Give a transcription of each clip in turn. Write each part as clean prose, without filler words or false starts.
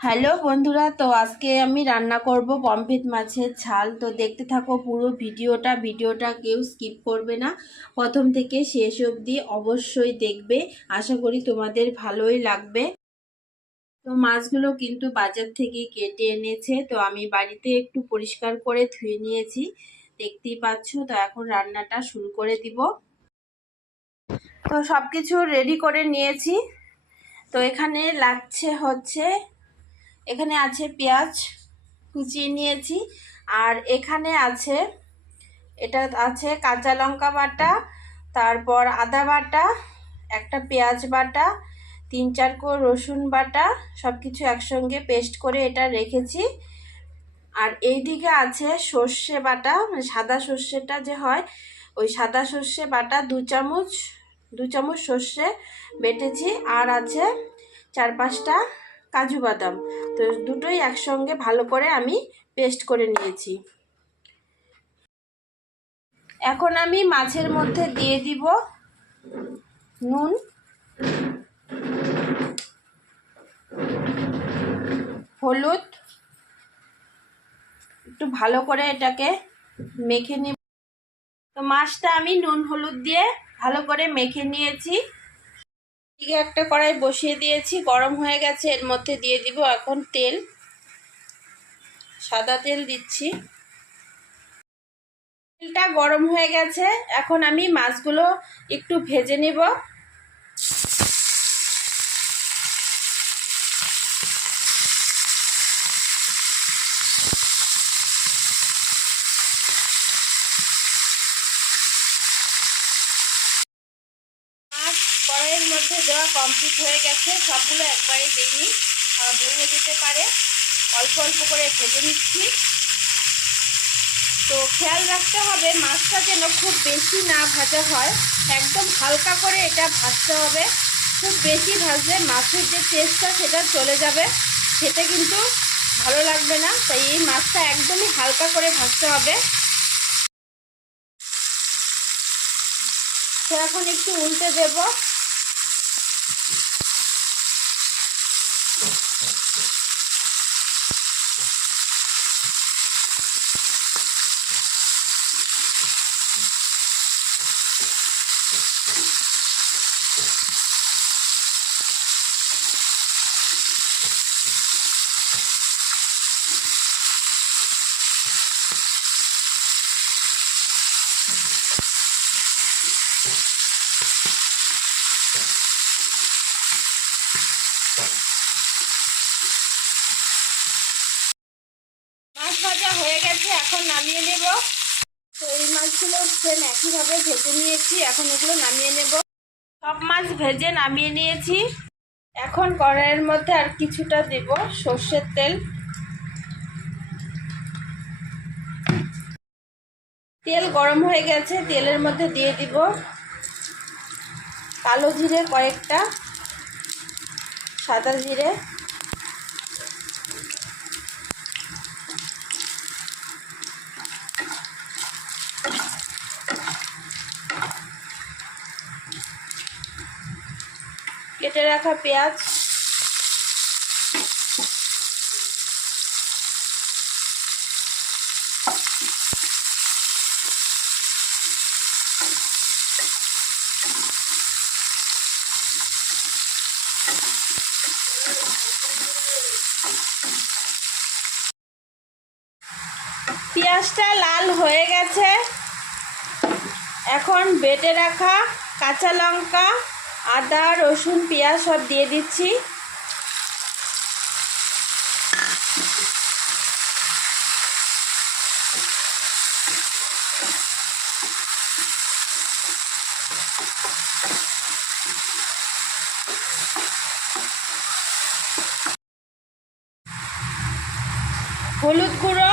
Hello বন্ধুরা, তো আজকে আমি রান্না করব পমফ্রেট মাছের ঝাল। তো দেখতে থাকো পুরো ভিডিওটা কেউ স্কিপ করবে না, প্রথম থেকে শেষ অবধি অবশ্যই দেখবে। আশা করি তোমাদের ভালোই লাগবে। তো মাছগুলো কিন্তু বাজার থেকে কেটে এনেছে, তো আমি বাড়িতে একটু পরিষ্কার করে ধুয়ে নিয়েছি, দেখতেই পাচ্ছ। তো এখন রান্নাটা শুরু করে দিব। তো সব কিছু রেডি করে নিয়েছি। তো এখানে এখানে আছে পেঁয়াজ কুচিয়ে নিয়েছি, আর এখানে আছে কাঁচা লঙ্কা বাটা, তারপর আদা বাটা, একটা পেঁয়াজ বাটা, 3-4 কোয়া রসুন বাটা, সব কিছু একসঙ্গে পেস্ট করে এটা রেখেছি। আর এইদিকে আছে সর্ষে বাটা, মানে সাদা সর্ষেটা যে হয়, ওই সাদা সর্ষে বাটা 2 চামচ সর্ষে বেটেছি। আর আছে 4-5টা কাজু বাদাম। তো দুটোই একসঙ্গে ভালো করে আমি পেস্ট করে নিয়েছি। এখন আমি মাছের মধ্যে দিয়ে দিব নুন, হলুদ, একটু ভালো করে এটাকে মেখে নিব। তো মাছটা আমি নুন হলুদ দিয়ে ভালো করে মেখে নিয়েছি। এদিকে একটা কড়াই বসিয়ে দিয়েছি, গরম হয়ে গেছে। এর মধ্যে দিয়ে দিব এখন তেল, সাদা তেল দিচ্ছি। তেলটা গরম হয়ে গেছে, এখন আমি মাছগুলো একটু ভেজে নেব। মাছ কড়াইয়ের মধ্যে দেওয়া কমপ্লিট হয়ে গেছে, সবগুলো একবারে দিইনি, ভেঙে যেতে পারে। অল্প অল্প করে ভেজে নিচ্ছি। তো খেয়াল রাখতে হবে মাছটা যেন খুব বেশি না ভাজা হয়, একদম হালকা করে এটা ভাজতে হবে। খুব বেশি ভাজলে মাছের যে টেস্টটা সেটা চলে যাবে, খেতে কিন্তু ভালো লাগবে না। তাই এই মাছটা একদমই হালকা করে ভাজতে হবে। তো এখন একটু উল্টে দেব। মাছ ভাজা হয়ে গেছে, এখন নামিয়ে নেব। তো এই মাছগুলো সেম একইভাবে ভেজে নিয়েছি, এখন এগুলো নামিয়ে নেব। সব মাছ ভেজে নামিয়ে নিয়েছি। এখন কড়াইয়ের মধ্যে আর কিছুটা দেব সর্ষের তেল। তেল গরম হয়ে গেছে, তেলের মধ্যে দিয়ে দিব কালো জিরে কয়েকটা, সাদা জিরে, কেটে রাখা পেঁয়াজ, পেঁয়াজটা লাল হয়ে গেছে। এখন বেটে রাখা কাঁচা লঙ্কা, আদা, রসুন, পেঁয়াজ সব দিয়ে দিচ্ছি। হলুদ গুঁড়ো,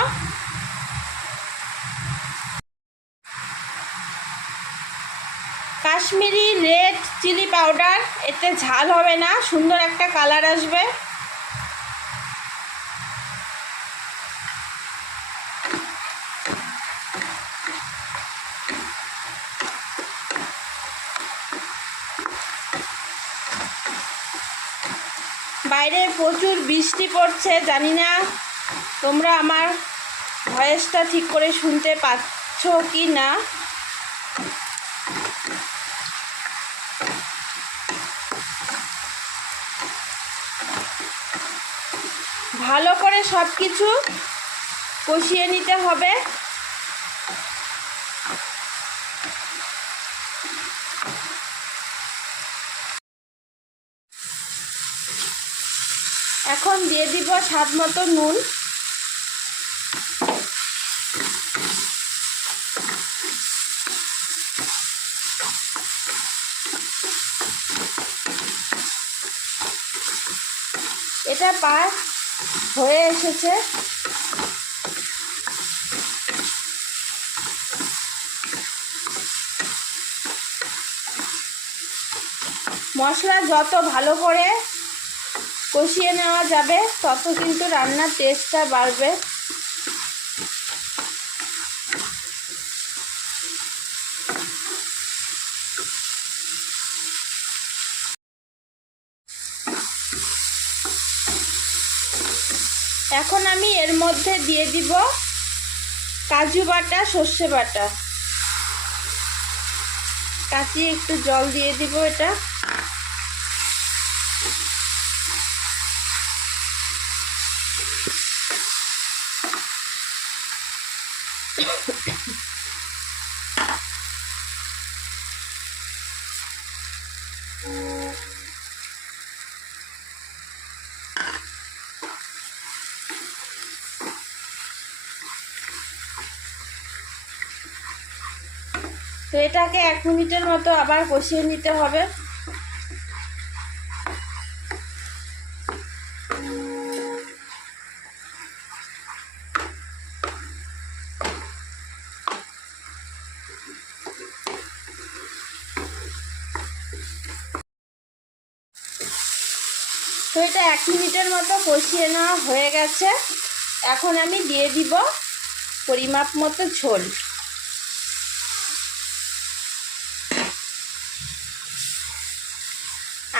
কাশ্মীরি রেড চিলি পাউডার, এতে ঝাল হবে না, সুন্দর একটা কালার আসবে। বাইরে প্রচুর বৃষ্টি পড়ছে, জানি না তোমরা আমার ভয়েসটা ঠিক করে শুনতে পাচ্ছ কি না। ভালো করে সব কিছু কষিয়ে নিতে হবে। এখন দিয়ে দিব স্বাদ মতো নুন। এটা প্রায় হয়ে এসেছে। মশলা যত ভালো করে কষিয়ে নেওয়া যাবে তত কিন্তু রান্নার টেস্টটা বাড়বে। এখন আমি এর মধ্যে দিয়ে দিব কাজু বাটা, সর্ষে বাটা। কাঁচিয়ে একটু জল দিয়ে দিব এটা। তো এটাকে 1 মিনিটের মতো আবার কষিয়ে নিতে হবে। তো এটা 1 মিনিটের মতো কষিয়ে নেওয়া হয়ে গেছে। এখন আমি দিয়ে দিব পরিমাপ মতো ঝোল।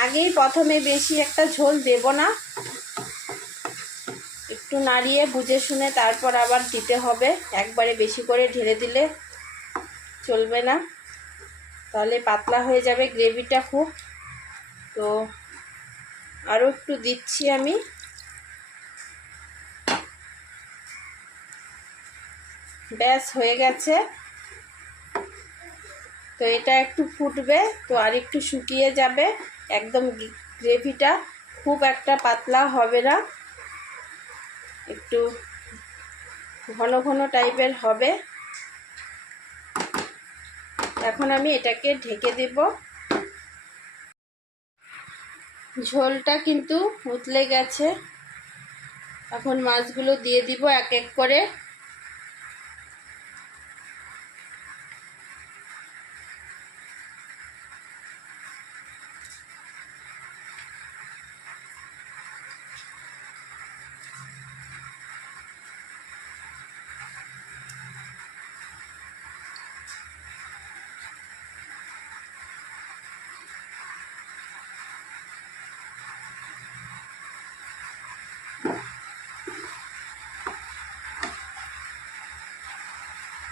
আগেই প্রথমে বেশি একটা ঝোল দেব না, একটু নাড়িয়ে বুঝে শুনে তারপর আবার দিতে হবে। একবারে বেশি করে ঢেলে দিলে চলবে না, তাহলে পাতলা হয়ে যাবে গ্রেভিটা খুব। তো আরও একটু দিচ্ছি আমি। ব্যাস হয়ে গেছে। তো এটা একটু ফুটবে, তো আর একটু শুকিয়ে যাবে। একদম গ্রেভিটা খুব একটা পাতলা হবে না, একটু ঘন ঘন টাইপের হবে। এখন আমি এটাকে ঢেকে দেব। ঝোলটা কিন্তু উতলে গেছে। এখন মাছগুলো দিয়ে দিব এক এক করে।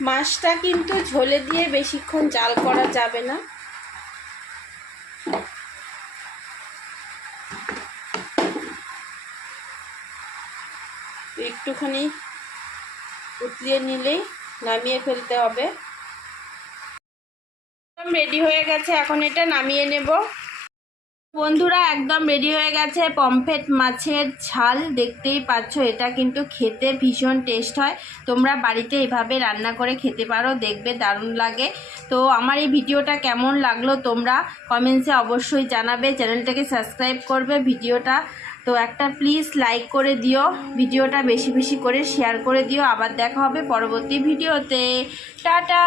মাছটা কিন্তু ঝোলে দিয়ে বেশিক্ষণ জাল করা যাবে না। একটুখানি উতলিয়ে নিলেই নামিয়ে ফেলতে হবে। রেডি হয়ে গেছে, এখন এটা নামিয়ে নেব। বন্ধুরা একদম রেডি হয়ে গেছে পমফ্রেট মাছের ঝাল। দেখতেই পাচ্ছ, এটা কিন্তু খেতে ভীষণ টেস্ট হয়। তোমরা বাড়িতে এভাবে রান্না করে খেতে পারো, দেখবে দারুণ লাগে। তো আমার এই ভিডিওটা কেমন লাগলো তোমরা কমেন্টসে অবশ্যই জানাবে। চ্যানেলটাকে সাবস্ক্রাইব করবে, ভিডিওটা তো একটা প্লিজ লাইক করে দিও, ভিডিওটা বেশি বেশি করে শেয়ার করে দিও। আবার দেখা হবে পরবর্তী ভিডিওতে। টাটা।